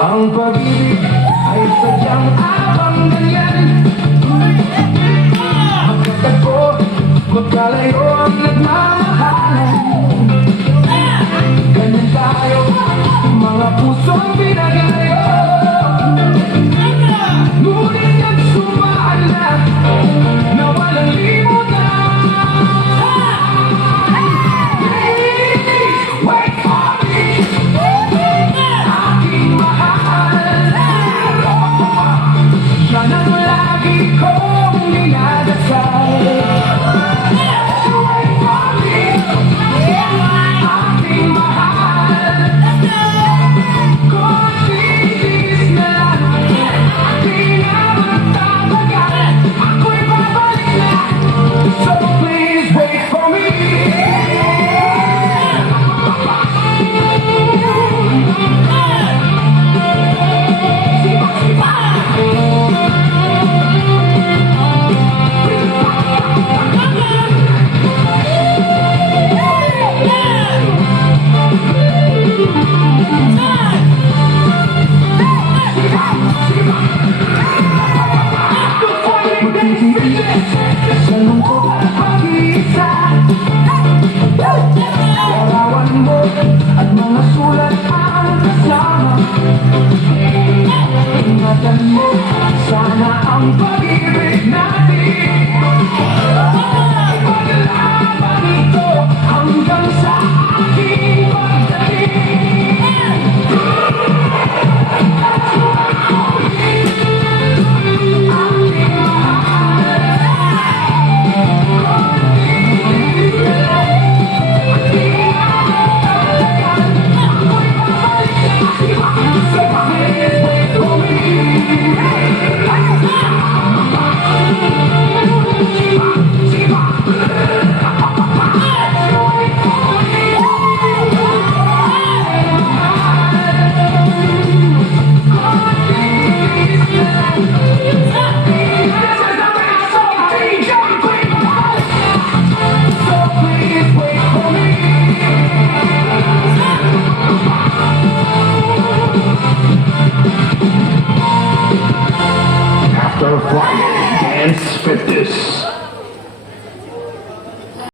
Ang pag-ibig ay sadyang abang ganyan. Magkatagpo, magkalayo ang nagmamahalan. Ganyan tayo, mga pusong pinaglayo. Ngunit nagsumaan na walang limutan. Please, wait for me. Aking mahal, siya nang lagi kong dinadasal. Wait for me. Aking mahal, kung titis na lang, di na magtatagal. Ako'y babalik na, so please wait for me. Sa lungkot at pag-iisa, larawan mo at mga sulat ang kasama. Ingatan mo sana ang pag-ibig natin. Ipaglaban ito hanggang sa aking pagdating. After Friday, dance fitness.